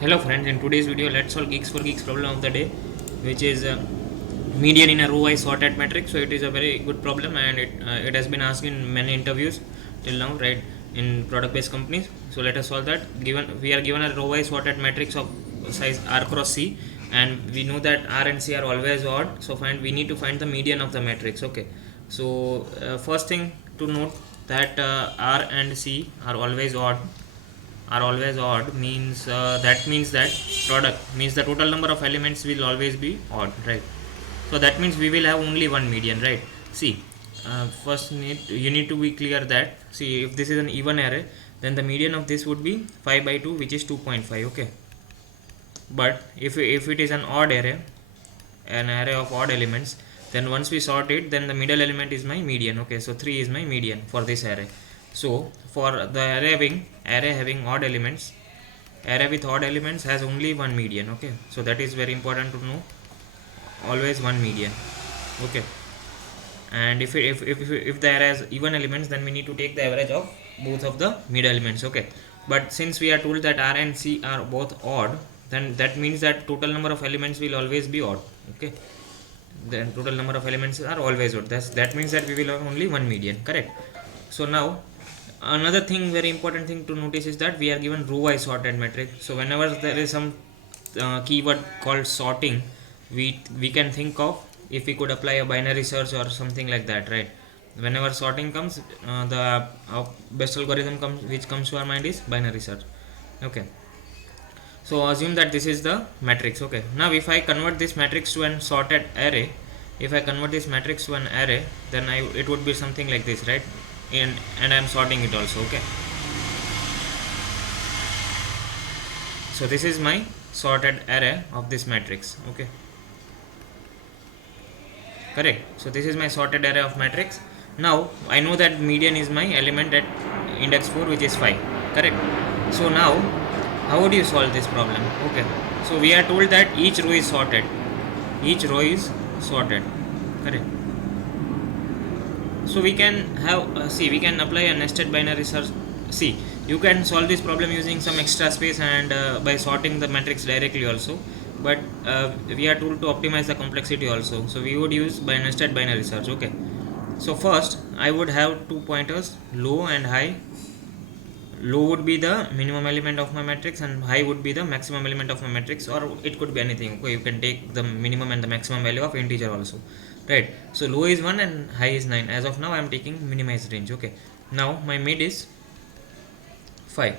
Hello friends, in today's video let's solve Geeks for Geeks problem of the day, which is median in a row wise sorted matrix. So it is a very good problem and it has been asked in many interviews till now, right, in product based companies. So let us solve that. We are given a row wise sorted matrix of size R cross C, and we know that R and C are always odd, so we need to find the median of the matrix. Okay, so first thing to note that R and C are always odd means that means that product means the total number of elements will always be odd, right? So that means we will have only one median, right? See, first you need to be clear that, see, if this is an even array, then the median of this would be 5 by 2, which is 2.5. Okay, but if it is an odd array, an array of odd elements, then once we sort it, then the middle element is my median. Okay, so 3 is my median for this array. So for the array having odd elements, array with odd elements has only one median. Okay, so that is very important to know, always one median. Okay, and if the array has even elements, then we need to take the average of both of the middle elements. Okay, but since we are told that R and C are both odd, then that means that total number of elements will always be odd. Okay, then total number of elements are always odd. That means that we will have only one median, correct? So now another thing, very important thing to notice, is that we are given row wise sorted matrix. So whenever there is some keyword called sorting, we can think of if we could apply a binary search or something like that, right? Whenever sorting comes, the best algorithm which comes to our mind is binary search. Okay, so assume that this is the matrix. Okay, now if I convert this matrix to an sorted array, then it would be something like this, right? And I'm sorting it also. Okay, so this is my sorted array of this matrix. Okay, correct. So this is my sorted array of matrix. Now I know that median is my element at index 4, which is 5, correct? So now how would you solve this problem? Okay, so we are told that each row is sorted, correct? So we can have we can apply a nested binary search. See, you can solve this problem using some extra space and by sorting the matrix directly also, but we are told to optimize the complexity also, so we would use by nested binary search. Okay, so first I would have two pointers, low and high. Low would be the minimum element of my matrix and high would be the maximum element of my matrix, or it could be anything. Okay, you can take the minimum and the maximum value of integer also, right? So low is 1 and high is 9. As of now I am taking minimized range. Okay, now my mid is 5.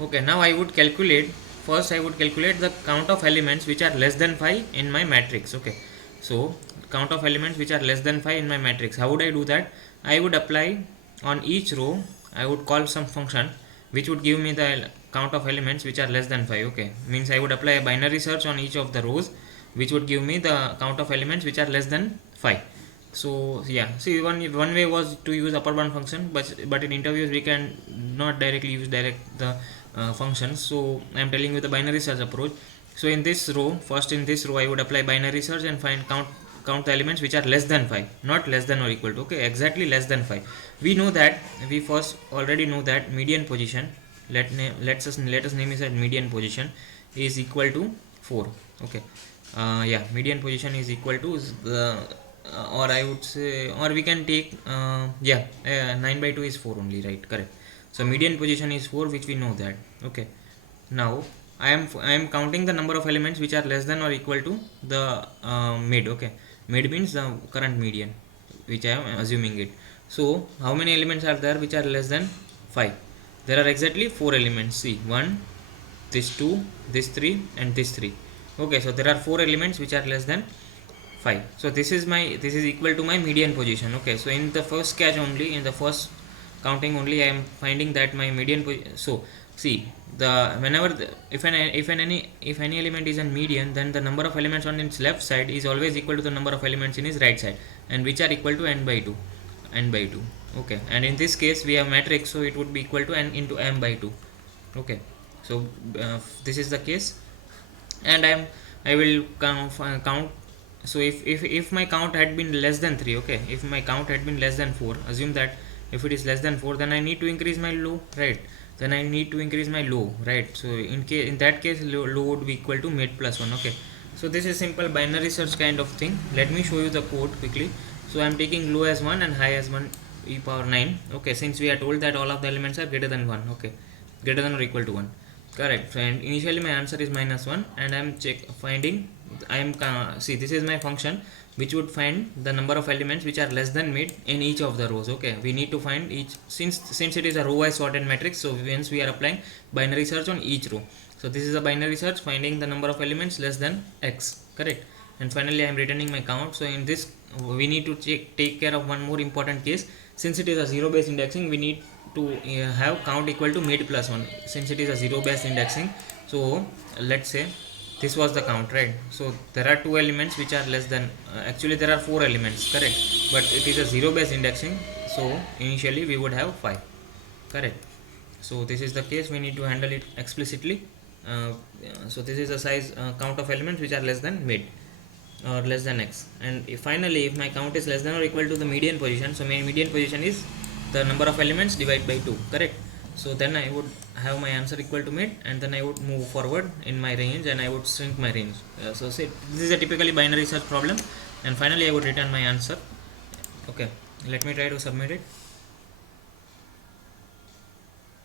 Okay, now I would calculate the count of elements which are less than 5 in my matrix. Okay, so count of elements which are less than 5 in my matrix. How would I do that? I would apply on each row, I would call some function which would give me the count of elements which are less than 5. Okay, means I would apply a binary search on each of the rows, which would give me the count of elements which are less than 5. So yeah, see, one way was to use upper bound function, but in interviews we can not directly use the functions. So I am telling you the binary search approach. So in this row, I would apply binary search and count the elements which are less than 5, not less than or equal to. Okay, exactly less than 5. We first already know that median position, let us name it as median position, is equal to 4. Okay, yeah, median position is equal to or I would say, or we can take 9 by 2 is 4 only, right? Correct. So median position is 4, which we know that. Okay, now I am counting the number of elements which are less than or equal to the mid. Okay, mid means the current median, which I am assuming it. So how many elements are there which are less than 5? There are exactly 4 elements. See, 1, this 2, this 3 and this 3. Okay, so there are 4 elements which are less than 5. So this is equal to my median position. Okay, so in the first catch only, in the first counting only, I am finding that my median so see, if any element is a median, then the number of elements on its left side is always equal to the number of elements in its right side, and which are equal to n by 2. Okay, and in this case we have matrix, so it would be equal to n into m by 2. Okay, so this is the case, and I will count. So if my count had been less than 3, okay, if my count had been less than 4, assume that if it is less than 4, then I need to increase my low, right? then I need to increase my low, right? So in that case, low would be equal to mid plus 1. Okay, so this is simple binary search kind of thing. Let me show you the code quickly. So I'm taking low as 1 and high as 1 e power 9. Okay, since we are told that all of the elements are greater than 1. Okay, greater than or equal to 1. Correct. So and initially my answer is minus 1, and I'm finding, see, this is my function which would find the number of elements which are less than mid in each of the rows. Okay, we need to find each, since it is a row wise sorted matrix, so once we are applying binary search on each row. So this is a binary search finding the number of elements less than x. Correct. And finally I am returning my count. So in this we need to take care of one more important case. Since it is a zero based indexing, we need to have count equal to mid plus 1. Since it is a zero based indexing, so let's say this was the count, right? So there are two elements which are less than, actually there are four elements, correct, but it is a zero based indexing, so initially we would have 5. Correct. So this is the case, we need to handle it explicitly. uh, so this is the size, count of elements which are less than mid or less than x. And finally, if my count is less than or equal to the median position, so my median position is the number of elements divided by 2. Correct. So then I would have my answer equal to mid, and then I would move forward in my range and I would shrink my range. So say this is a typically binary search problem, and finally I would return my answer. Okay, let me try to submit it.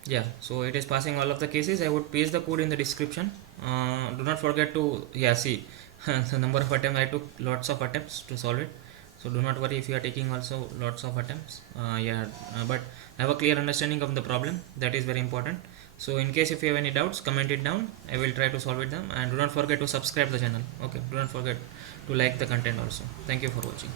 Yeah, so it is passing all of the cases. I would paste the code in the description. Do not forget to, yeah, see, the number of attempts, I took lots of attempts to solve it, so do not worry if you are taking also lots of attempts. But have a clear understanding of the problem, that is very important. So in case if you have any doubts, comment it down, I will try to solve it them. And do not forget to subscribe the channel. Okay, do not forget to like the content also. Thank you for watching.